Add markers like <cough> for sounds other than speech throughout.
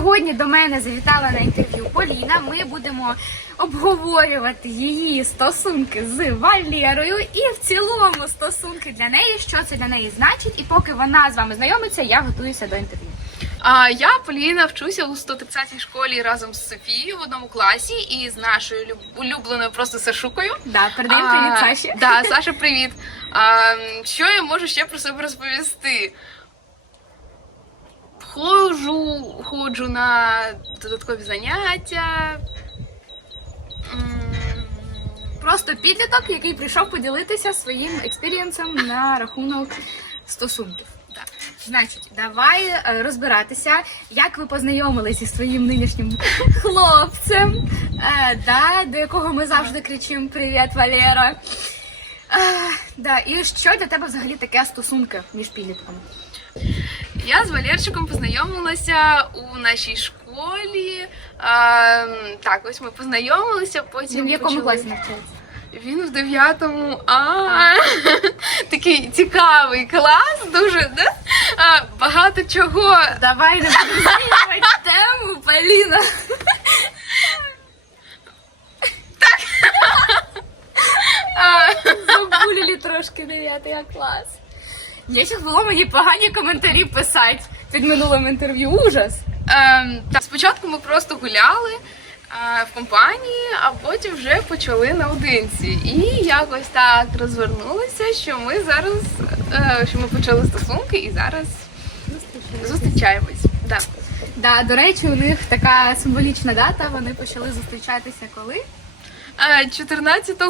Сьогодні до мене завітала на інтерв'ю Поліна. Ми будемо обговорювати її стосунки з Валерою і в цілому стосунки для неї, що це для неї значить. І поки вона з вами знайомиться, я готуюся до інтерв'ю. А я Поліна вчуся у 130-й школі разом з Софією в одному класі і з нашою улюбленою просто Сашукою. Да, передаємо привіт Саші. Да, Саша, привіт. А, що я можу ще про себе розповісти? Ходжу, ходжу на додаткові заняття. Просто підліток, який прийшов поділитися своїм експірієнсом на рахунок стосунків. Так. Значить, давай е, розбиратися, як ви познайомилися зі своїм нинішнім хлопцем, е, да, до якого ми завжди кричимо Привіт, Валера. Да, і що для тебе взагалі таке стосунки між підлітками? Я з Валерчиком познайомилася у нашій школі. А, так, ось ми познайомилися, потім Він в якому почали- класі навчається? Він в дев'ятому. А <laughs> такий цікавий клас, дуже да? а, багато чого. Давай не будемо змінювати <laughs> тему, Поліна. <laughs> А, Забулілі трошки 9 клас. Я ще було мені погані коментарі писати під минулим інтерв'ю. Ужас. ем, так, спочатку ми просто гуляли. а, В компанії, а потім вже почали наодинці. І якось так розвернулося, що ми зараз е, що ми почали стосунки і зараз зустрічаємось. Да. Да, до речі, у них така символічна дата. Вони почали зустрічатися коли? А, 14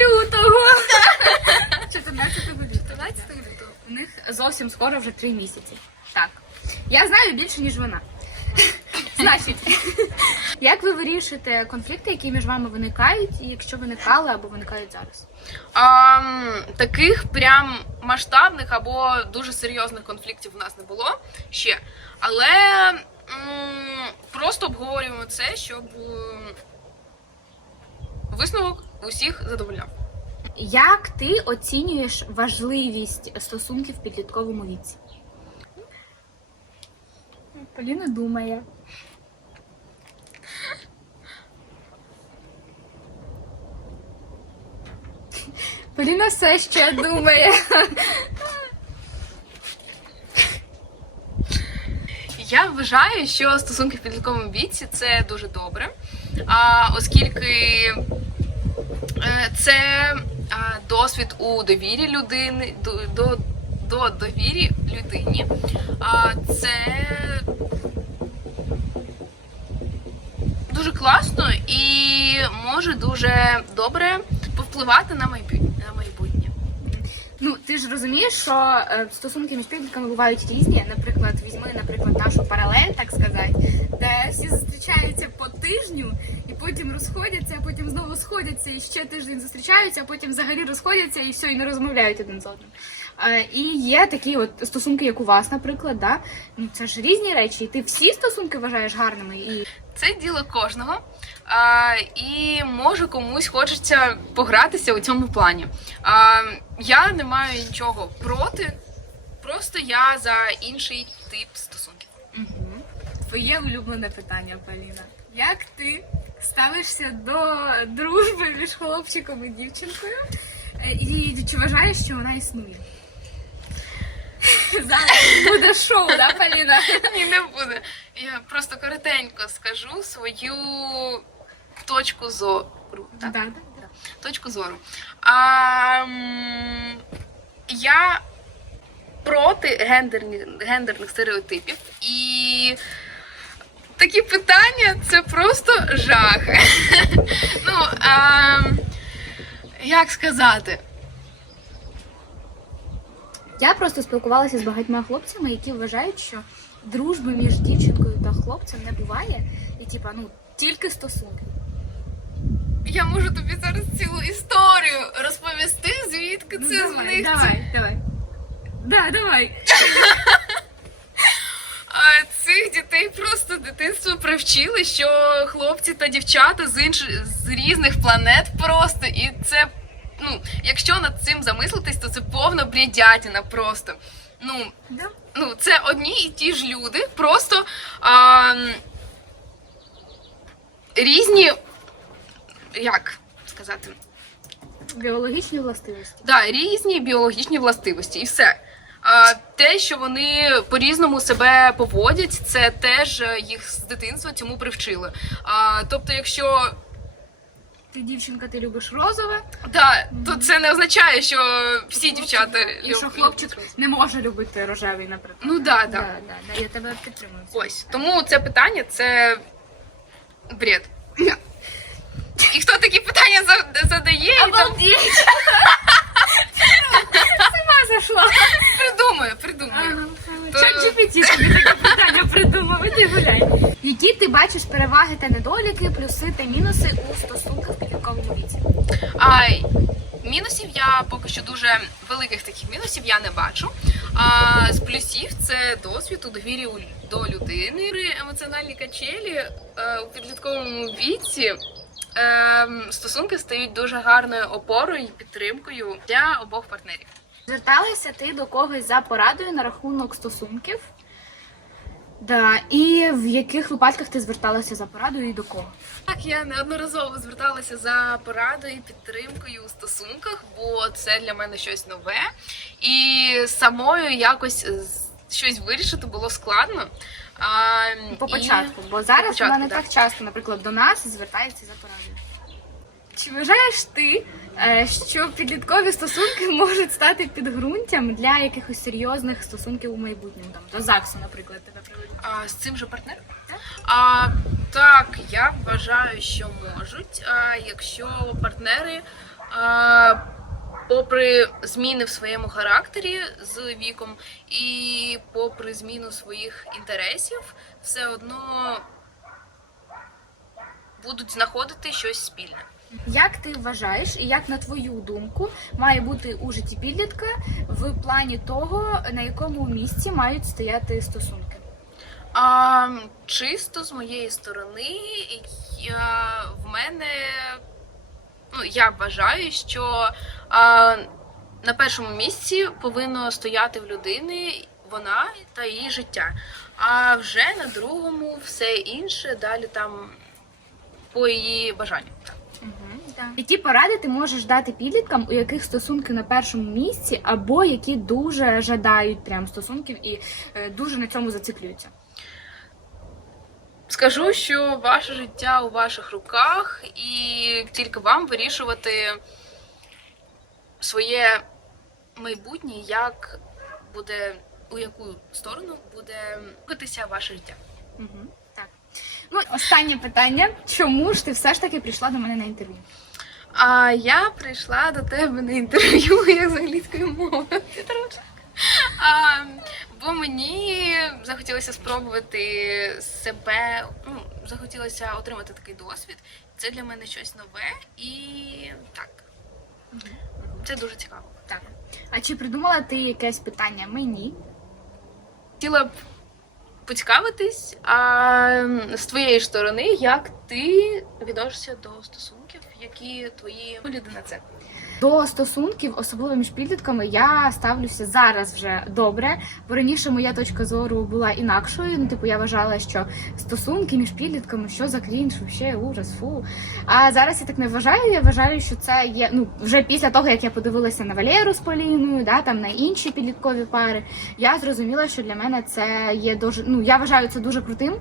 Лютого. <laughs> 14 лютого. 14 лютого. У них зовсім скоро вже три місяці. Так. Я знаю більше, ніж вона. <laughs> Значить, <laughs> як ви вирішуєте конфлікти, які між вами виникають, і якщо виникали або виникають зараз? А, таких прям масштабних або дуже серйозних конфліктів у нас не було ще. Але просто обговорюємо це, щоб висновок усіх задовольняв. Як ти оцінюєш важливість стосунків в підлітковому віці? Поліна думає. Поліна все ще думає. Я вважаю, що стосунки в підлітковому віці це дуже добре, а, оскільки е, це досвід у довірі людини, до, до, до довірі людині. А, це дуже класно і може дуже добре повпливати на майбутнє. Ну, ти ж розумієш, що е, стосунки між підлітками бувають різні. Наприклад, візьми, наприклад, нашу паралель, так сказати, потім розходяться, а потім знову сходяться і ще тиждень зустрічаються, а потім взагалі розходяться і все, і не розмовляють один з одним. Е, І є такі от стосунки, як у вас, наприклад, да? Ну це ж різні речі, і ти всі стосунки вважаєш гарними і Це діло кожного. А, і може комусь хочеться погратися у цьому плані. А, я не маю нічого проти, просто я за інший тип стосунків. Угу. Твоє улюблене питання, Поліна. Як ти ставишся до дружби між хлопчиком і дівчинкою? Е, І чи вважаєш, що вона існує? <laughs> Зараз буде шоу, да, Поліна? Ні, не буде. Я просто коротенько скажу свою точку зору. Так? да, да. Точку зору. А, я проти гендерні, гендерних стереотипів і. Такі питання це просто жах. <laughs> ну, а, як сказати? Я просто спілкувалася з багатьма хлопцями, які вважають, що дружби між дівчинкою та хлопцем не буває, і типа, ну, тільки стосунки. Я можу тобі зараз цілу історію розповісти, звідки це з них. це- Ну, давай, давай. Да, давай. <laughs> Цих дітей просто дитинство привчили, що хлопці та дівчата з інших з різних планет просто, і це, ну, якщо над цим замислитись, то це повна блідятіна просто. Ну, Да? ну, це одні і ті ж люди, просто а, різні. Як сказати? Біологічні властивості. Да, різні біологічні властивості, і все. А, те, що вони по-різному себе поводять, це теж е, їх з дитинства цьому привчили. А, тобто, якщо Ти дівчинка, ти любиш розове, да, то це не означає, що всі дівчата і що люблять хлопчик не може любити рожевий, наприклад. Ну да, да. да, да, да, я тебе підтримую. Ось тому це питання це бред. І хто такі питання за- задає, і там Обалдеть! GPT тобі таке питання придумав, іди гуляй. Які ти бачиш переваги та недоліки, плюси та мінуси у стосунках в підлітковому віці? А мінусів я поки що дуже великих таких мінусів я не бачу. А з плюсів це досвід у довірі до людини. При емоціональній качелі е, у підлітковому віці. е, Стосунки стають дуже гарною опорою і підтримкою для обох партнерів. Зверталася ти до когось за порадою на рахунок стосунків? Да. І в яких випадках ти зверталася за порадою і до кого? Так, я неодноразово зверталася за порадою і підтримкою у стосунках, бо це для мене щось нове. І самою якось е, щось вирішити було складно. А, По і- початку, бо зараз початку, у мене да. так часто, наприклад, до нас звертаються за порадою. Чи вважаєш ти, е, що підліткові стосунки можуть стати підґрунтям для якихось серйозних стосунків у майбутньому? Там до ЗАГСу, наприклад, тебе приведуть? А, з цим же партнером? А, так, я вважаю, що можуть, а, якщо партнери, а, попри зміни в своєму характері з віком і попри зміну своїх інтересів, все одно будуть знаходити щось спільне. Як ти вважаєш, і як на твою думку має бути у житті підлітка в плані того, на якому місці мають стояти стосунки? А, чисто з моєї сторони, я, в мене ну, я вважаю, що а, на першому місці повинно стояти в людини вона та її життя. А вже на другому все інше далі там по її бажанню. Так. Які поради ти можеш дати підліткам, у яких стосунки на першому місці, або які дуже жадають прям стосунків і е, дуже на цьому зациклюються? Скажу, що ваше життя у ваших руках, і тільки вам вирішувати своє майбутнє, як буде, у яку сторону буде рухатися ваше життя. Угу. Ну, останнє питання: чому ж ти все ж таки прийшла до мене на інтерв'ю? А я прийшла до тебе на інтерв'ю <laughs> як з англійської мови. А, бо мені захотілося спробувати себе, ну, захотілося отримати такий досвід. Це для мене щось нове і так. Це дуже цікаво. Так. А чи придумала ти якесь питання мені? Хотіла б поцікавитись, а з твоєї сторони, як ти відносишся до стосунків, які твої погляди на це? До стосунків, особливо між підлітками, я ставлюся зараз вже добре. Бо раніше моя точка зору була інакшою. Ну, типу, я вважала, що стосунки між підлітками, що за крінж, ще ужас, фу. А зараз я так не вважаю. Я вважаю, що це є ну вже після того, як я подивилася на Валеру з Поліною, да там на інші підліткові пари. Я зрозуміла, що для мене це є дуже. Ну я вважаю це дуже крутим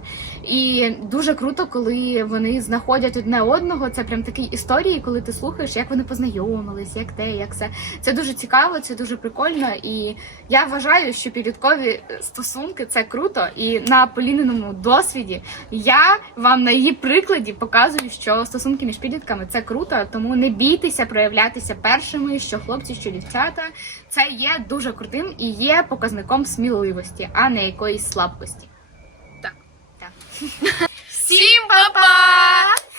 і дуже круто, коли вони знаходять одне одного. Це прям такі історії, коли ти слухаєш, як вони познайомились, як те, як все. Це дуже цікаво, це дуже прикольно. І я вважаю, що підліткові стосунки це круто. І на Поліниному досвіді я вам на її прикладі показую, що стосунки між підлітками це круто, тому не бійтеся проявлятися першими, що хлопці, що дівчата. Це є дуже крутим і є показником сміливості, а не якоїсь слабкості. Так. Так. Всім па-па!